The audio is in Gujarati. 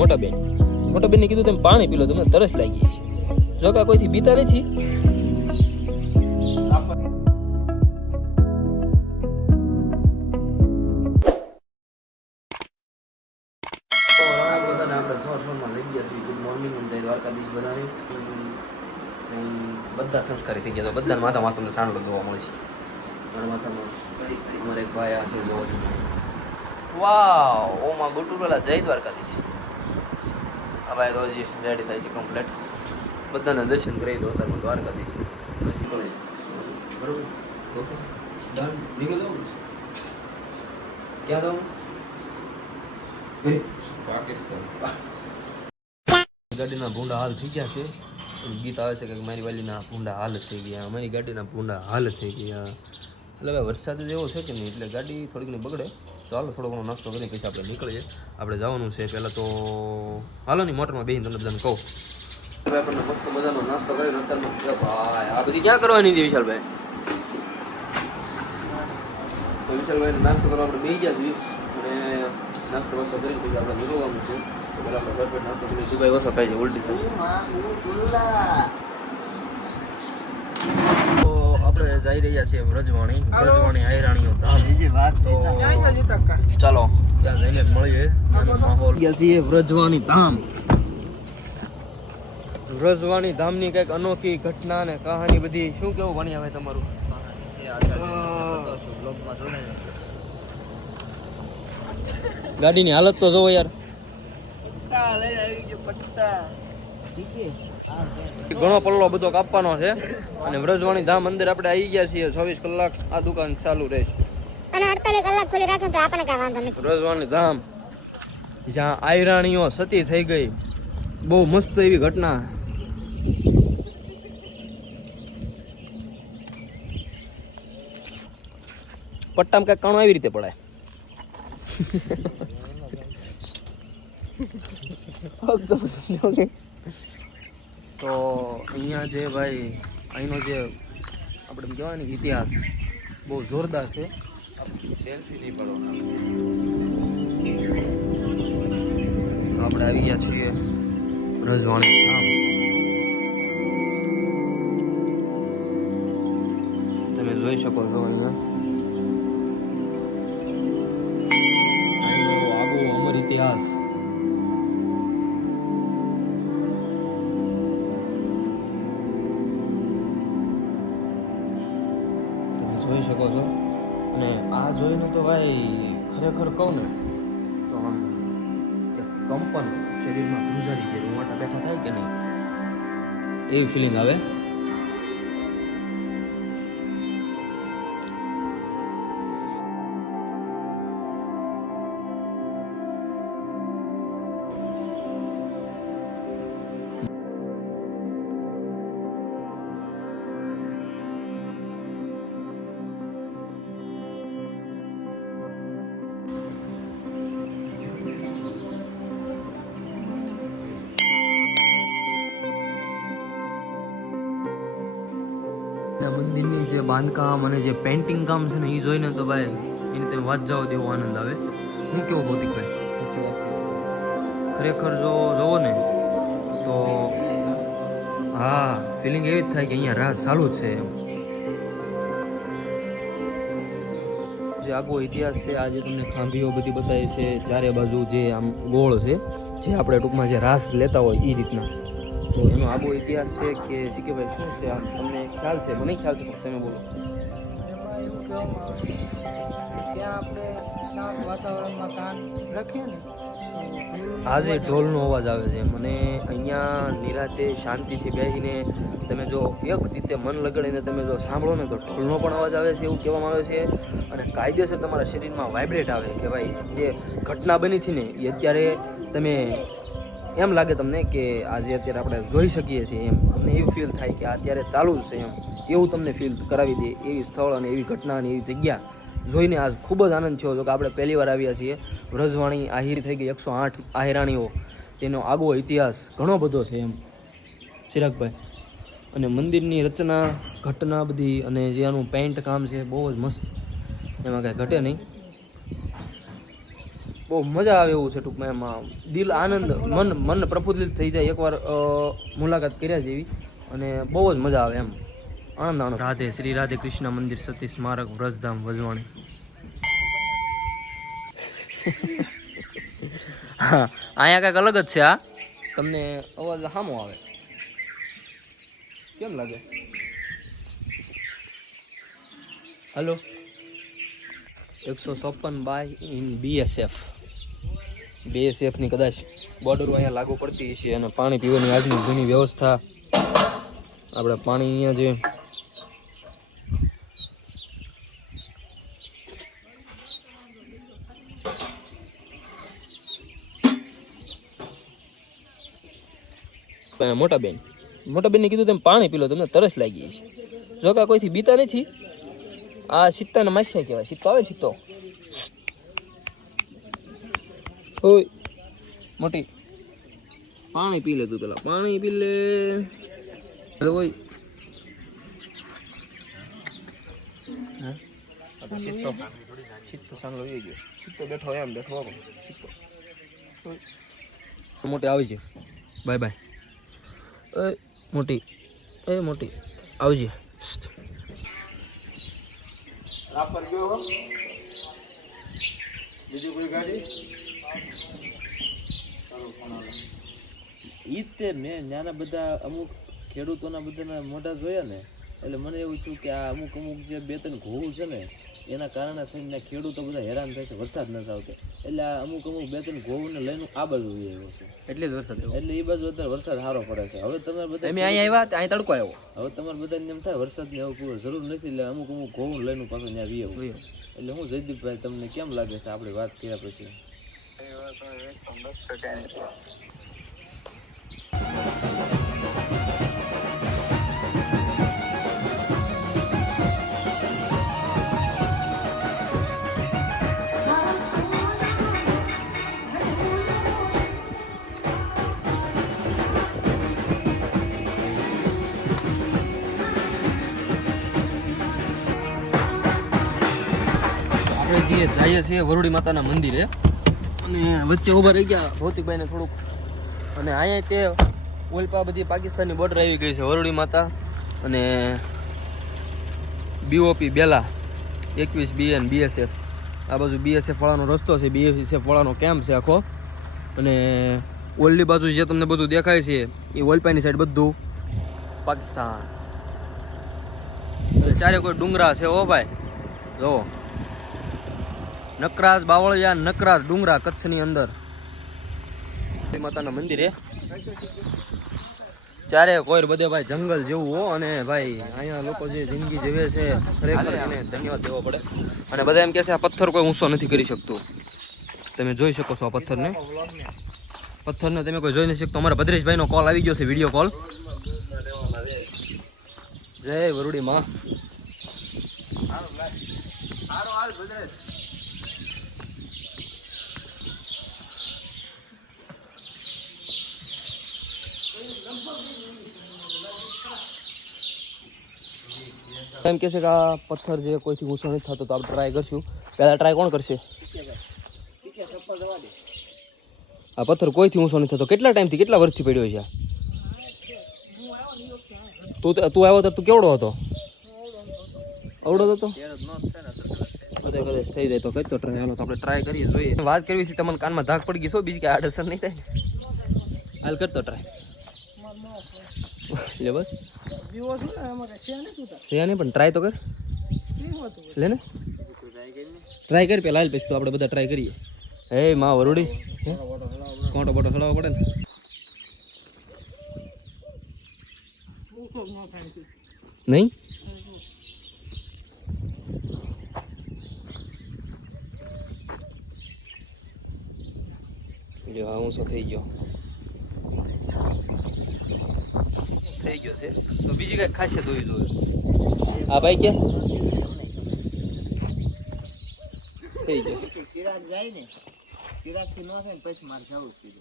મોટા બેન. મોટા બેન કીધું તમે પાણી પી લો તમને તરસ લાગી છે જો કા કોઈથી બીતા નથી બધા સંસ્કારી થઈ ગયા તો બધાને માથા માથા તમને સાંડલો જોવા મળે છે. મારા માથામાં અમારે એક ભાઈ આ છે જોવા વાવ ઓમાં ગુટુ જય દ્વારકાધીશ. ભાઈ તો રેડી થાય છે કમ્પ્લેટ બધાને દર્શન કરી દો તમે ક્યાં જાઉં ગાડીના ભૂંડા હાલ થઈ ગયા છે. ગીત આવે છે કે મારી વાલીના ભૂંડા હાલ થઈ ગયા. મારી ગાડીના ભૂંડા હાલ થઈ ગયા. એટલે વરસાદ જ એવો છે કે નહીં? એટલે ગાડી થોડીક ને બગડે. તો હાલો થોડો ઘણો નાસ્તો કરી પછી આપણે નીકળીએ. આપણે જવાનું છે પહેલાં તો હાલો ની મોટરમાં બેહીને તમને બધાને કહું. આપણને મસ્ત મજાનો નાસ્તો કરીને અત્યારમાં આ બધી ક્યાં કરવાની હતી વિશાલભાઈ? તો વિશાલભાઈને નાસ્તો કરવા આપણે બેસી ગયા છીએ અને નાસ્તો કરીને પછી આપણે નીકળવાનું છે. પહેલાં આપણે ભરપેટ નાસ્તો કરી દીભાઈ ઓછો ખાય છે ઉલટી થાય. આપણે જઈ રહ્યા છીએ વ્રજવાણી. વ્રજવાણી આયરાણીઓ ધામ. ચાલો ત્યાં જઈને મળીએ એનો માહોલ. ગયા છીએ વ્રજવાણી ધામ. વ્રજવાણી ધામની કંઈક અનોખી ઘટના ને કહાની બધી શું કેવું ભણી આવે તમારું? ગાડીની હાલત તો જોવો યાર. ઘણો પલ્લો બધો કાપવાનો છે. અને વ્રજવાણી ધામ અંદર આપણે આવી ગયા છીએ. ચોવીસ કલાક આ દુકાન ચાલુ રહેશે અને અડતાલીસ કલાક ખોલી રાખે તો આપણને કાંઈ વાંધો નથી. વ્રજવાણી ધામ જ્યાં આયરાણીઓ સતી થઈ ગઈ. બહુ મસ્ત એવી ઘટના. પટ્ટામાં કંઈક કાણો આવી રીતે પડાય. તો અહીંયા જે ભાઈ અહીંનો જે આપણે કહેવાય ને ઇતિહાસ બહુ જોરદાર છે. સેલ્ફી નહીં પાડો આપણે આવી ગયા છીએ રજવાણી ધામ. તમે જોઈ શકો છો અહીંયા. જોઈને તો ભાઈ ખરેખર કહું ને તો આમ કંપન શરીરમાં ધ્રુજારી છે. રૂમાટા બેઠા થાય કે નહીં? એવી ફિલિંગ આવે? મંદિરની જે બાંધકામ અને જે પેઇન્ટિંગ કામ છે ને એ જોઈને તો ભાઈ, એની તમે વાત જાઓ તેવો આનંદ આવે. હું કેવું ભૌતિકભાઈ ખરેખર જો જોવો ને, તો હા ફિલિંગ એવી જ થાય કે અહીંયા રાહ ચાલુ છે જે આગો ઇતિહાસ છે આજે તમને ખાંભીઓ બધી બતાવી છે, ચારે બાજુ જે આમ ગોળ છે, જે આપણે ટૂંકમાં જે રાસ લેતા હોય એ રીતના. તો એનો આબો ઇતિહાસ છે કે સિકેભાઈ શું છે? આમ તમને ખ્યાલ છે? મને ખ્યાલ છે પણ તમે બોલો. એમાં એવું કહેવામાં આવે છે ત્યાં આપણે શાંત વાતાવરણમાં કાન રાખીએ ને આજે ઢોલનો અવાજ આવે છે. મને અહીંયા નિરાતે શાંતિથી બેસીને તમે જો એક જીતે મન લગાડીને તમે જો સાંભળો ને તો ઢોલનો પણ અવાજ આવે છે એવું કહેવામાં આવે છે. અને કાયદેસર તમારા શરીરમાં વાઇબ્રેટ આવે કે ભાઈ જે ઘટના બની છે ને એ અત્યારે તમે એમ લાગે તમને કે આજે અત્યારે આપણે જોઈ શકીએ છીએ એમ? તમને એવું ફીલ થાય કે અત્યારે ચાલુ જ છે એમ? એવું તમને ફીલ કરાવી દે એવી સ્થળ અને એવી ઘટના અને એવી જગ્યા જોઈને આજ ખૂબ જ આનંદ થયો. જો કે આપણે પહેલી વાર આવ્યા છીએ. વ્રજવાણી આહિર થઈ ગઈ એકસો આઠ આહિરાણીઓ. તેનો આગવો ઇતિહાસ ઘણો બધો છે એમ. ચિરાગભાઈ, અને મંદિરની રચના, ઘટના બધી અને જે આનું પેઇન્ટ કામ છે બહુ જ મસ્ત. એમાં કાંઈ ઘટે નહીં. બહુ મજા આવે એવું છે ટૂંકમાં એમાં. દિલ આનંદ મન મન પ્રફુલ્લિત થઈ જાય એકવાર મુલાકાત કર્યા જેવી. અને બહુ જ મજા આવે એમ. આનંદ આનંદ. રાધે શ્રી રાધે કૃષ્ણ મંદિર સતી સ્મારક વ્રજધામ વજવાણી. હા અહીંયા કંઈક અલગ જ છે આ તમને અવાજ સામો આવે. કેમ લાગે? હલો? એકસો ચોપન બાય ઇન બીએસએફ બીએસએફની કદાચ બોર્ડરો અહીંયા લાગુ પડતી છે અને પાણી પીવાની આજની જૂની વ્યવસ્થા. આપણે પાણી અહીંયા જે મોટા બેન, મોટા બેનને કીધું તેમ પાણી પીલો, તમને તરસ લાગી છે જો કે કોઈથી બીતા નથી. આ સિત્તાના માસ્યા કહેવાય. સિત્તો આવે સિત્તો ઓય. મોટી. પાણી પી લે તું પેલા. પાણી પી લે. ઓય. હા? આ તો સિત્તો સિત્તો સાંગલો ગયો સિત્તો બેઠો એમ બેઠો આવો સિત્તો મોટી આવી છે બાય બાય. એ મોટી. એ મોટી. આવજે. ઈ જ તે મેં નાના બધા અમુક ખેડૂતોના બધાના મોઢા જોયા ને એટલે મને એવું થયું કે આ અમુક અમુક જે બે ત્રણ ઘઉં છે ને એના કારણે થઈને ખેડૂતો બધા હેરાન થાય છે વરસાદ નથી આવતો. એટલે આ અમુક અમુક બે ત્રણ ઘઉં ને લઈને આ બાજુ આવ્યો છે. એટલે જ વરસાદ એટલે એ બાજુ અત્યારે વરસાદ સારો પડે છે. હવે તમારે બધા અમે અહીંયા આવ્યા ત્યાં તડકો આવ્યો. હવે તમારે બધાને એમ થાય વરસાદની હવે કોઈ જરૂર નથી એટલે અમુક અમુક ઘઉં લઈને પાછું ત્યાં વી એટલે હું જયદીપભાઈ તમને કેમ લાગે છે? આપણે વાત કર્યા પછી. આપણે જે જઈએ છીએ વરુડી માતાના મંદિરે અને વચ્ચે ઊભા રહી ગયા ભૌતિકભાઈને થોડુંક. અને અહીંયા તે ઓલપા બધી પાકિસ્તાનની બોર્ડર આવી ગઈ છે વરડી માતા અને બીઓપી બેલા, એકવીસ બી એન બીએસએફ આ બાજુ બીએસએફ વાળાનો રસ્તો છે બીએસએફ વાળાનો કેમ્પ છે આખો. અને ઓલ્ડી બાજુ જે તમને બધું દેખાય છે, એ ઓલપાની સાઈડ બધું પાકિસ્તાન. ચારે કોઈ ડુંગરા છે ઓ ભાઈ. જોવો નકરાજ બાવળિયા નકરાજ ડુંગરા કચ્છની અંદર. માતાના મંદિરે. ચારે કોઈ બધે ભાઈ જંગલ જેવું હો અને ભાઈ અહીંયા લોકો જે જિંદગી જીવે છે, ખરેખર એને ધન્યવાદ દેવો પડે. અને બધા એમ કહે છે, આ પથ્થર કોઈ ઊંચો નથી કરી શકતું. તમે જોઈ શકો છો આ પથ્થરને. પથ્થરને તમે કોઈ જોઈ નથી શકતો. અમારા ભદ્રેશભાઈનો કોલ આવી ગયો છે વીડિયો કોલ જય વરુડી માં. એમ કહે છે કે આ પથ્થર જે કોઈથી ઊંચો નથી થતો તો આપણે ટ્રાય કરશું. પહેલાં ટ્રાય કોણ કરશે? આ પથ્થર કોઈથી ઊંચો નથી થતો? કેટલા ટાઈમથી કેટલા વર્ષથી પડ્યો છે તું તે- આવ્યો તો તું કેવડો હતો? અવડો હતો કદાચ થઈ જાય તો કઈ તો ટ્રાય હાલો તો આપણે ટ્રાય કરીએ, જોઈએ. વાત કરવી છે તમને કાનમાં ધાક પડી ગઈ છો બીજી કે આડ અસર નહીં થાય હાલ કરતો ટ્રાય લે બસ. છું ને પણ ટ્રાય તો કર. લે ને. ટ્રાય કરી પેલા પછી તો આપણે બધા ટ્રાય કરીએ. હે માં વરુડી. હે? કોટો બોટો ચડાવવો પડે ને. નહીં? જો આ શું થઈ ગયો. થઈ ગયો છે. તો બીજી કઈ ખાસિયત હોવી જોઈએ આ ભાઈ કે? થઈ ગયો. સિરાજ જાય ને. સિરાજથી ન થાય ને પછી મારે જવું જ કીધું